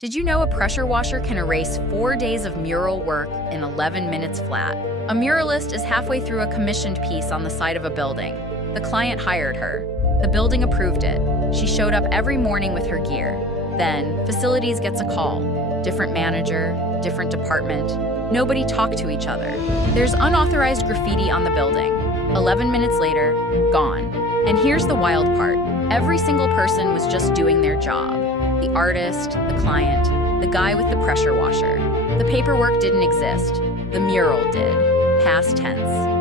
Did you know a pressure washer can erase 4 days of mural work in 11 minutes flat? A muralist is halfway through a commissioned piece on the side of a building. The client hired her. The building approved it. She showed up every morning with her gear. Then, facilities gets a call. Different manager, different department. Nobody talked to each other. There's unauthorized graffiti on the building. 11 minutes later, gone. And here's the wild part. Every single person was just doing their job. The artist, the client, the guy with the pressure washer. The paperwork didn't exist. The mural did. Past tense.